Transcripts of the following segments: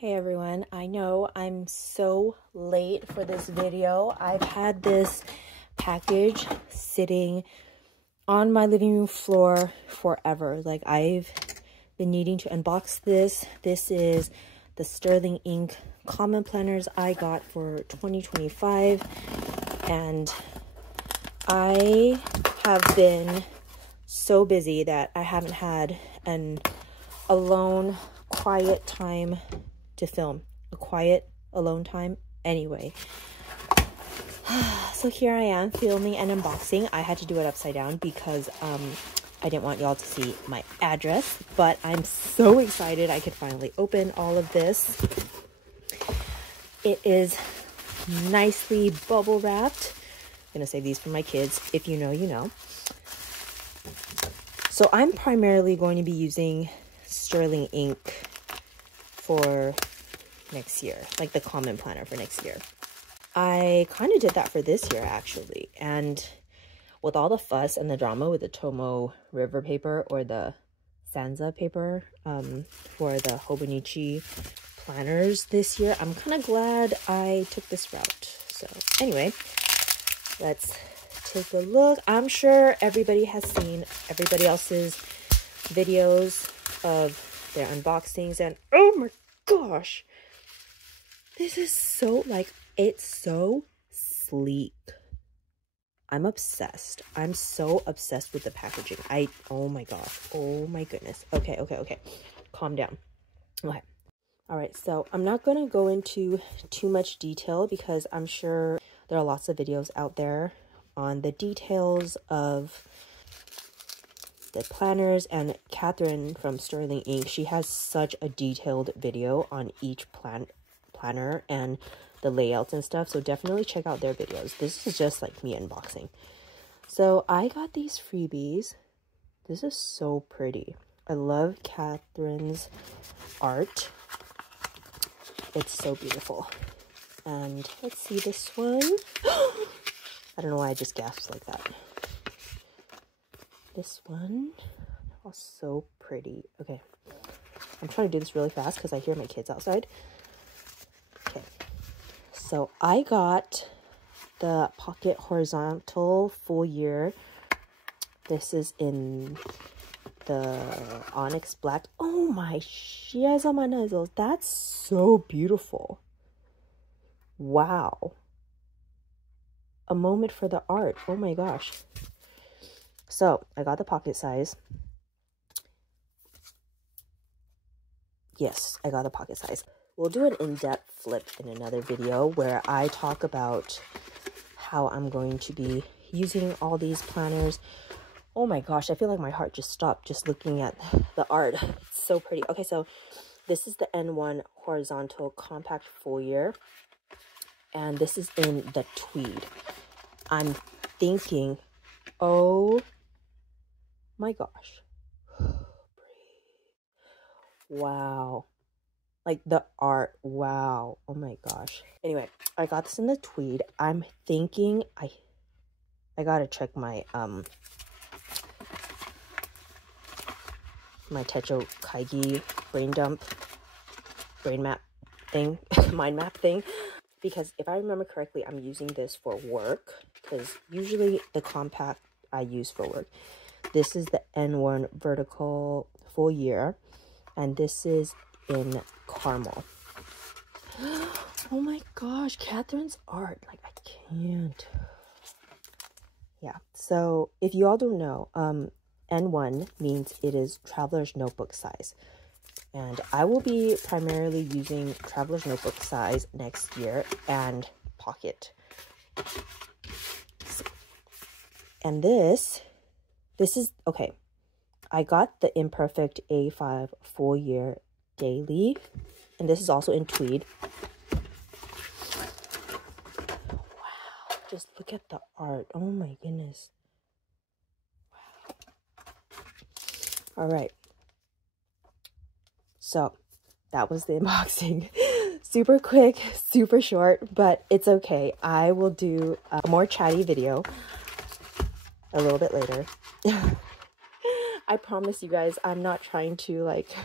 Hey everyone, I know I'm so late for this video. I've had this package sitting on my living room floor forever. Like, I've been needing to unbox this. This is the Sterling Ink Common Planners I got for 2025, and I have been so busy that I haven't had an alone quiet time to film, a quiet alone time anyway. So here I am filming an unboxing. I had to do it upside down because I didn't want y'all to see my address, but I'm so excited I could finally open all of this. It is nicely bubble wrapped. I'm gonna save these for my kids. If you know, you know. So I'm primarily going to be using Sterling Ink for next year, like the common planner for next year. I kind of did that for this year actually, and with all the fuss and the drama with the Tomo River paper or the Sansa paper for the Hobonichi planners this year, I'm kind of glad I took this route. So anyway, let's take a look. I'm sure everybody has seen everybody else's videos of their unboxings, and oh my gosh, this is so, like, it's so sleek. I'm obsessed. I'm so obsessed with the packaging. Oh my gosh. Oh my goodness. Okay. Calm down. Okay. All right. So I'm not going to go into too much detail because I'm sure there are lots of videos out there on the details of the planners, and Catherine from Sterling Ink, she has such a detailed video on each planner and the layouts and stuff, so definitely check out their videos. This is just like me unboxing. So I got these freebies. This is so pretty. I love Catherine's art. It's so beautiful. And let's see this one. I don't know why I just gasped like that. This one, oh, so pretty. Okay, I'm trying to do this really fast because I hear my kids outside. Okay, so I got the Pocket Horizontal Full Year. This is in the Onyx Black. Oh my shiazamanazo, that's so beautiful. Wow. A moment for the art. Oh my gosh. So I got the pocket size. Yes, I got the pocket size. We'll do an in-depth flip in another video where I talk about how I'm going to be using all these planners. Oh my gosh, I feel like my heart just stopped just looking at the art. It's so pretty. Okay, so this is the N1 Horizontal Compact Full Year, and this is in the tweed. I'm thinking, oh my gosh. Wow. Like the art. Wow. Oh my gosh. Anyway, I got this in the tweed. I'm thinking I gotta check my my Techo Kaigi brain map thing, mind map thing, because if I remember correctly, I'm using this for work, because usually the compact I use for work. This is the N1 Vertical Full Year, and this is in caramel. Oh my gosh, Catherine's art, like, I can't. Yeah, so if you all don't know, N1 means it is Traveler's Notebook size, and I will be primarily using Traveler's Notebook size next year and pocket. And this is, okay, I got the Imperfect A5 Full Year Daily, and this is also in tweed. Wow, just look at the art. Oh my goodness. Wow. All right. So that was the unboxing. Super quick, super short, but it's okay. I will do a more chatty video a little bit later. I promise you guys, I'm not trying to like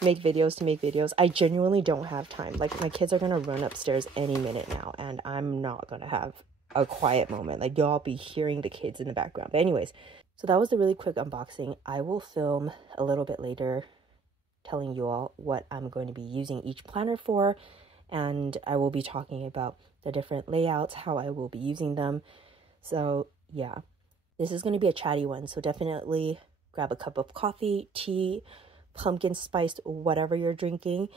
make videos to make videos. I genuinely don't have time. Like, my kids are gonna run upstairs any minute now, and I'm not gonna have a quiet moment. Like, y'all be hearing the kids in the background. But anyways, so that was the really quick unboxing. I will film a little bit later telling you all what I'm going to be using each planner for, and I will be talking about the different layouts, how I will be using them. So yeah, this is going to be a chatty one, so definitely grab a cup of coffee, tea, pumpkin spice, whatever you're drinking.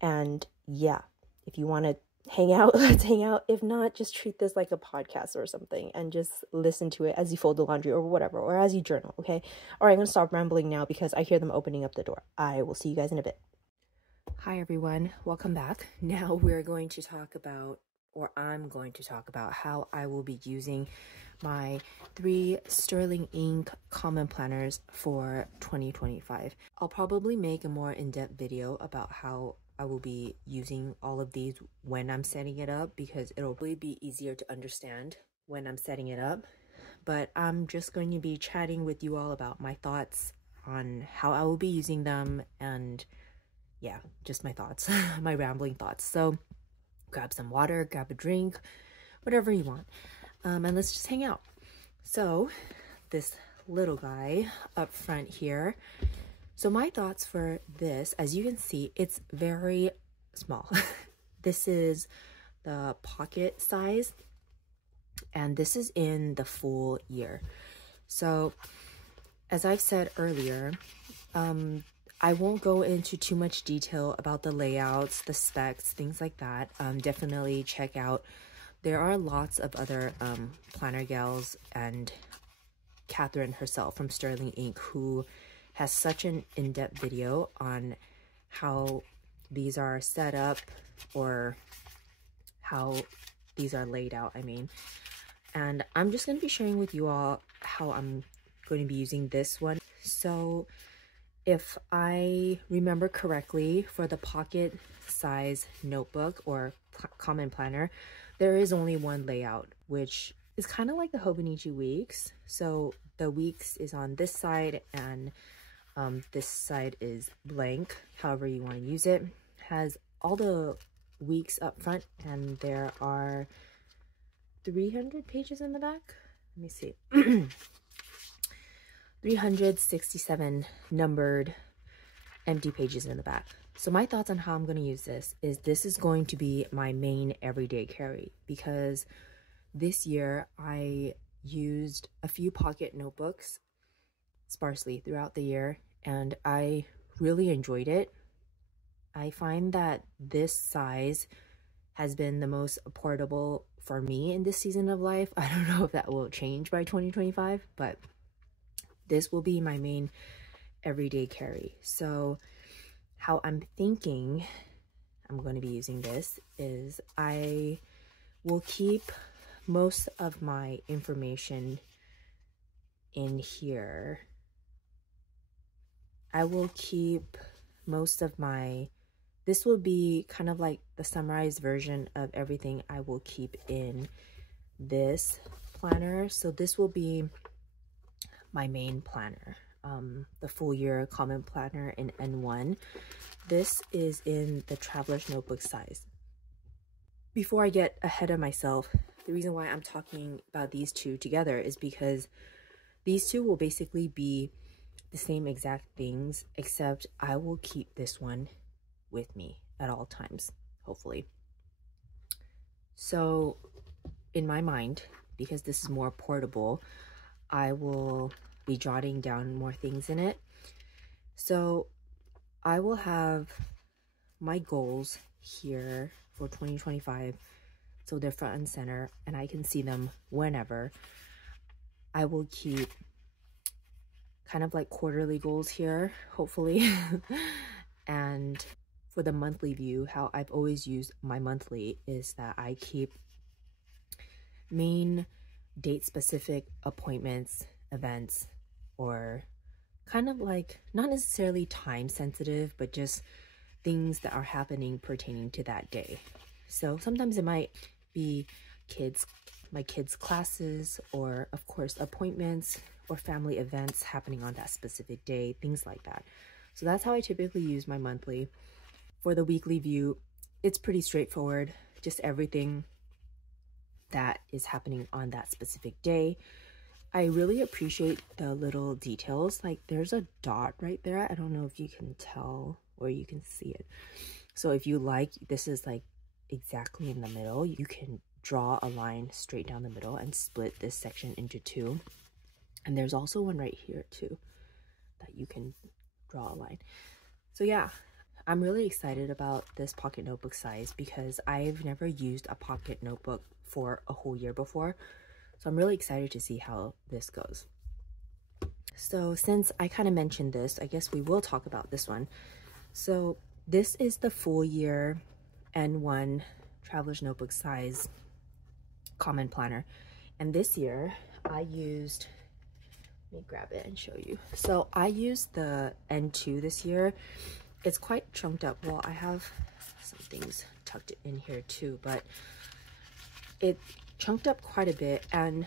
And yeah, if you want to hang out, let's hang out. If not, just treat this like a podcast or something and just listen to it as you fold the laundry or whatever, or as you journal. Okay, all right, I'm gonna stop rambling now because I hear them opening up the door. I will see you guys in a bit. Hi everyone, welcome back. Now we're going to talk about, or I'm going to talk about, how I will be using my 3 Sterling Ink common planners for 2025. I'll probably make a more in-depth video about how I will be using all of these when I'm setting it up, because it'll really be easier to understand when I'm setting it up. But I'm just going to be chatting with you all about my thoughts on how I will be using them, and yeah, just my thoughts, my rambling thoughts. So grab some water, grab a drink, whatever you want, and let's just hang out. So this little guy up front here. So my thoughts for this, as you can see, it's very small. This is the pocket size, and this is in the full year. So as I've said earlier, I won't go into too much detail about the layouts, the specs, things like that. Definitely check out. There are lots of other planner gals, and Catherine herself from Sterling Ink, who has such an in-depth video on how these are set up, or how these are laid out, I mean. And I'm just going to be sharing with you all how I'm going to be using this one. So if I remember correctly, for the pocket size notebook or common planner, there is only one layout, which is kind of like the Hobonichi Weeks. So the weeks is on this side, and this side is blank, however you want to use it. Has all the weeks up front, and there are 300 pages in the back. Let me see. 367 numbered empty pages in the back. So my thoughts on how I'm going to use this is going to be my main everyday carry, because this year I used a few pocket notebooks sparsely throughout the year, and I really enjoyed it. I find that this size has been the most portable for me in this season of life. I don't know if that will change by 2025, but this will be my main everyday carry. So how I'm thinking I'm going to be using this is I will keep most of my information in here. I will keep most of my, this will be kind of like the summarized version of everything I will keep in this planner. So this will be my main planner, the full year common planner in N1. This is in the Traveler's Notebook size. Before I get ahead of myself, the reason why I'm talking about these two together is because these two will basically be the same exact things, except I will keep this one with me at all times, hopefully. So in my mind, because this is more portable, I will be jotting down more things in it. So I will have my goals here for 2025, so they're front and center, and I can see them whenever. I will keep kind of like quarterly goals here, hopefully. And for the monthly view, how I've always used my monthly is that I keep main date specific appointments, events, or kind of like not necessarily time sensitive, but just things that are happening pertaining to that day. So sometimes it might be my kids' classes, or of course appointments or family events happening on that specific day, things like that. So that's how I typically use my monthly. For the weekly view, it's pretty straightforward, just everything that is happening on that specific day. I really appreciate the little details. Like there's a dot right there. I don't know if you can tell or you can see it. So if you like, this is like exactly in the middle. You can draw a line straight down the middle and split this section into two. And there's also one right here too that you can draw a line. So yeah, I'm really excited about this pocket notebook size because I've never used a pocket notebook for a whole year before. So I'm really excited to see how this goes. So since I kind of mentioned this, I guess we will talk about this one. So this is the full year N1 Traveler's Notebook size common planner. And this year I used, let me grab it and show you. So I used the N2 this year. It's quite chunked up. Well, I have some things tucked in here too, but it chunked up quite a bit. And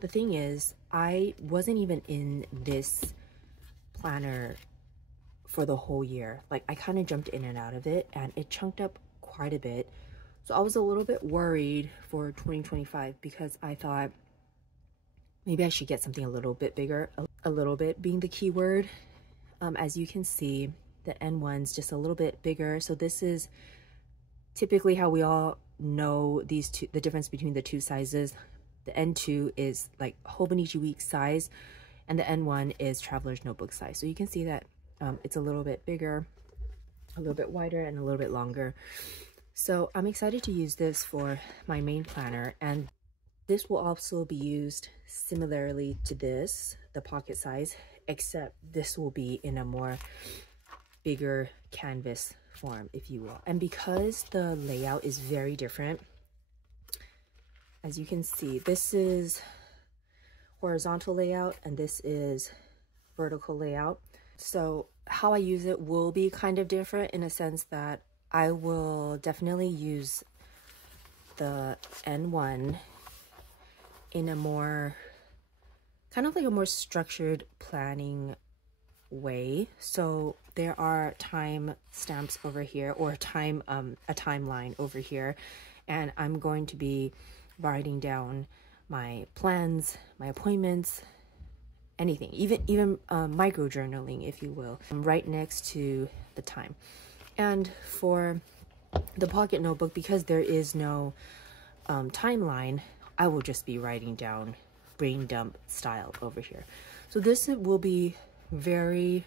the thing is, I wasn't even in this planner for the whole year. Like I kind of jumped in and out of it and it chunked up quite a bit. So I was a little bit worried for 2025 because I thought maybe I should get something a little bit bigger, a little bit being the key word. As you can see, the N1's just a little bit bigger. So this is typically how we all know these two, the difference between the two sizes. The N2 is like Hobonichi Week size and the N1 is Traveler's Notebook size. So you can see that it's a little bit bigger, a little bit wider, and a little bit longer. So I'm excited to use this for my main planner, and this will also be used similarly to this, the pocket size, except this will be in a more bigger canvas form, if you will. And because the layout is very different, as you can see, this is horizontal layout and this is vertical layout. So how I use it will be kind of different in a sense that I will definitely use the N1 in a more kind of like a more structured planning way. So there are time stamps over here, or a timeline over here, and I'm going to be writing down my plans, my appointments, anything, even micro journaling, if you will, right next to the time. And for the pocket notebook, because there is no timeline, I will just be writing down brain dump style over here. So this will be very,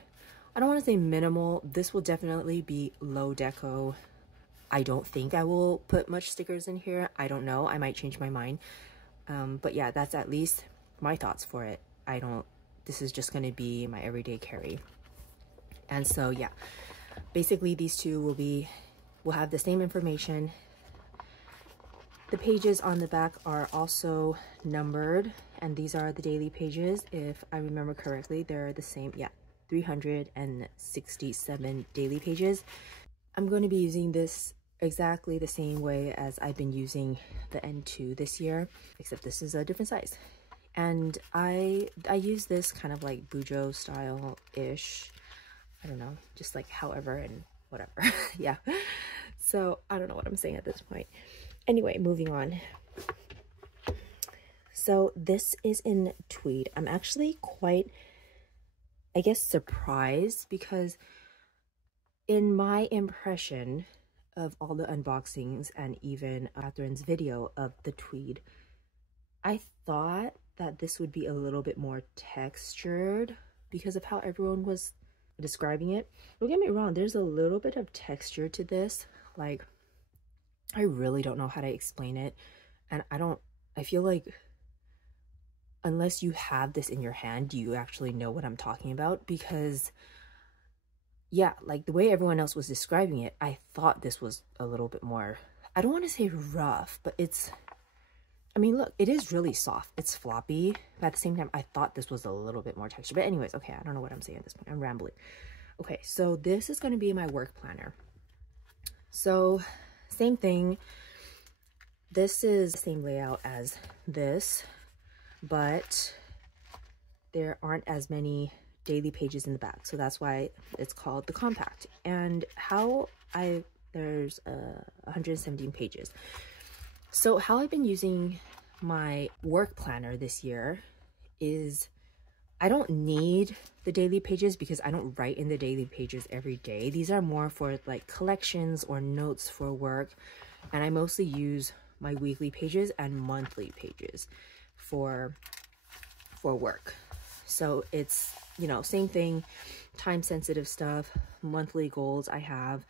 I don't want to say minimal. This will definitely be low deco. I don't think I will put much stickers in here. I don't know. I might change my mind. But yeah, that's at least my thoughts for it. This is just going to be my everyday carry. And so yeah, basically these two will have the same information. The pages on the back are also numbered, and these are the daily pages. If I remember correctly, they're the same. Yeah, 367 daily pages. I'm going to be using this exactly the same way as I've been using the N2 this year, except this is a different size. And I use this kind of like Bujo style-ish. I don't know, just like however and whatever. Yeah. So I don't know what I'm saying at this point. Anyway, moving on. So this is in tweed. I'm actually quite, I guess, surprised because in my impression of all the unboxings and even Catherine's video of the tweed, I thought that this would be a little bit more textured because of how everyone was describing it. Don't get me wrong, there's a little bit of texture to this. Like, I really don't know how to explain it. And I feel like unless you have this in your hand, do you actually know what I'm talking about? Because yeah, like the way everyone else was describing it, I thought this was a little bit more, I don't want to say rough, but I mean, look, it is really soft. It's floppy, but at the same time, I thought this was a little bit more texture. But anyways, okay, I don't know what I'm saying at this point. I'm rambling. Okay, so this is going to be my work planner. So same thing. This is the same layout as this, but there aren't as many daily pages in the back, so that's why it's called the compact. And there's 117 pages. So how I've been using my work planner this year is I don't need the daily pages because I don't write in the daily pages every day. These are more for like collections or notes for work, and I mostly use my weekly pages and monthly pages for work. So it's, you know, same thing, time sensitive stuff, monthly goals I have.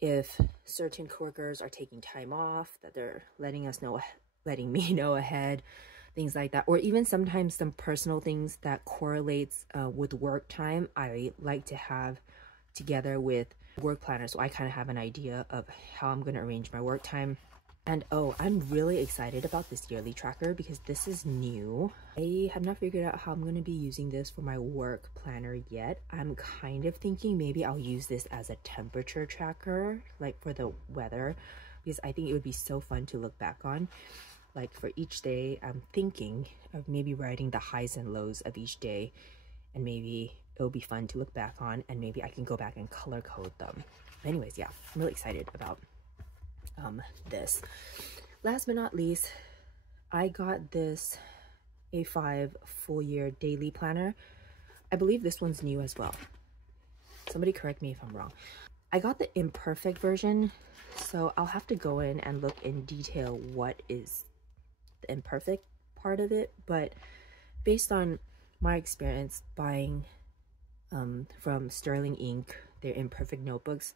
If certain coworkers are taking time off, that they're letting me know ahead, things like that. Or even sometimes some personal things that correlates with work time, I like to have together with work planner, so I kind of have an idea of how I'm going to arrange my work time. And oh, I'm really excited about this yearly tracker because this is new. I have not figured out how I'm going to be using this for my work planner yet. I'm kind of thinking maybe I'll use this as a temperature tracker, like for the weather, because I think it would be so fun to look back on. Like for each day, I'm thinking of maybe writing the highs and lows of each day, and maybe it'll be fun to look back on, and maybe I can go back and color code them. Anyways, yeah, I'm really excited about this. Last but not least, I got this A5 full year daily planner. I believe this one's new as well. Somebody correct me if I'm wrong. I got the imperfect version, so I'll have to go in and look in detail what is the imperfect part of it, but based on my experience buying from Sterling Ink, their imperfect notebooks,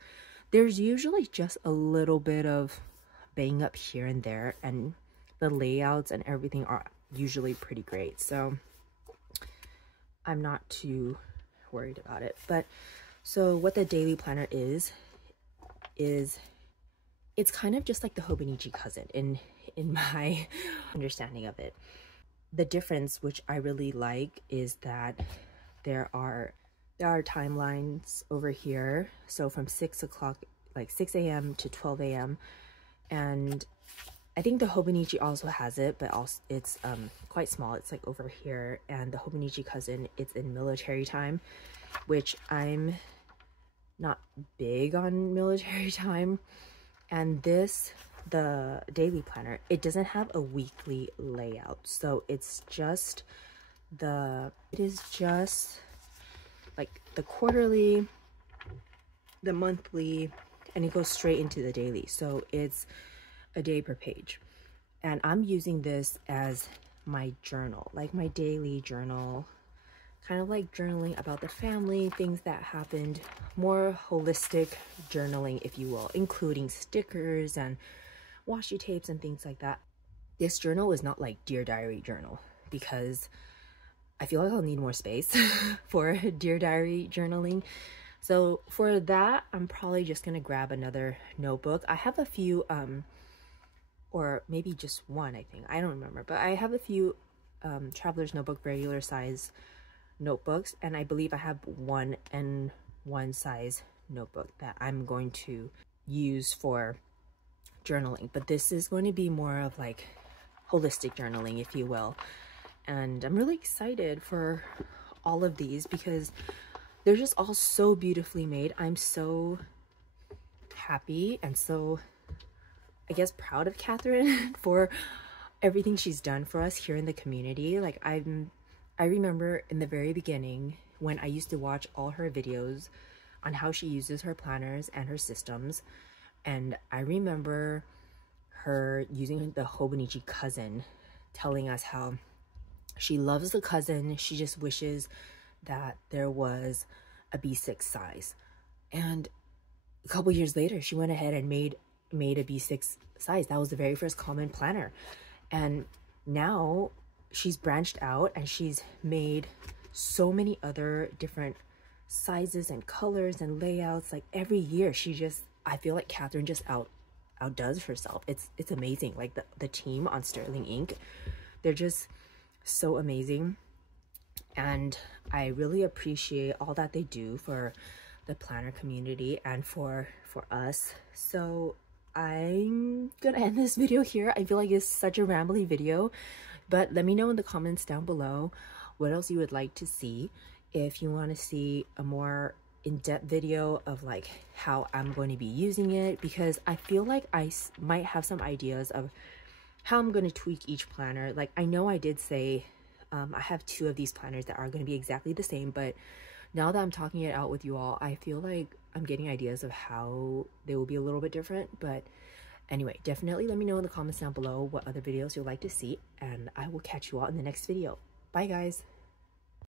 there's usually just a little bit of bang up here and there, and the layouts and everything are usually pretty great, so I'm not too worried about it. But so what the daily planner is it's kind of just like the Hobonichi cousin in my understanding of it. The difference, which I really like, is that there are timelines over here. So from 6 o'clock, like 6 a.m. to 12 a.m. And I think the Hobonichi also has it, but also it's quite small. It's like over here. And the Hobonichi cousin, it's in military time, which I'm not big on military time. And this, the daily planner, it doesn't have a weekly layout. So it's just like the quarterly, the monthly, and it goes straight into the daily. So it's a day per page. And I'm using this as my journal, like my daily journal, kind of like journaling about the family, things that happened, more holistic journaling, if you will, including stickers and washi tapes and things like that. This journal is not like Dear Diary journal, because I feel like I'll need more space for Dear Diary journaling. So for that, I'm probably just gonna grab another notebook. I have a few, or maybe just one, I think. I don't remember, but I have a few Traveler's Notebook regular size notebooks, and I believe I have one N1 size notebook that I'm going to use for journaling. But this is going to be more of like holistic journaling, if you will. And I'm really excited for all of these because they're just all so beautifully made. I'm so happy and so, I guess, proud of Catherine for everything she's done for us here in the community. Like I remember in the very beginning when I used to watch all her videos on how she uses her planners and her systems, and I remember her using the Hobonichi cousin, telling us how she loves the cousin. She just wishes that there was a B6 size. And a couple years later, she went ahead and made a B6 size. That was the very first common planner. And now she's branched out and she's made so many other different sizes and colors and layouts. Like every year I feel like Catherine just outdoes herself. It's amazing. Like the team on Sterling Ink, they're just so amazing, and I really appreciate all that they do for the planner community and for us. So I'm gonna end this video here. I feel like it's such a rambly video, but let me know in the comments down below what else you would like to see. if you want to see a more in-depth video of like how I'm going to be using it, because I feel like I might have some ideas of how I'm going to tweak each planner. Like I know I did say I have 2 of these planners that are going to be exactly the same, but now that I'm talking it out with you all, I feel like I'm getting ideas of how they will be a little bit different. But anyway, definitely let me know in the comments down below what other videos you'd like to see, and I will catch you all in the next video. Bye guys.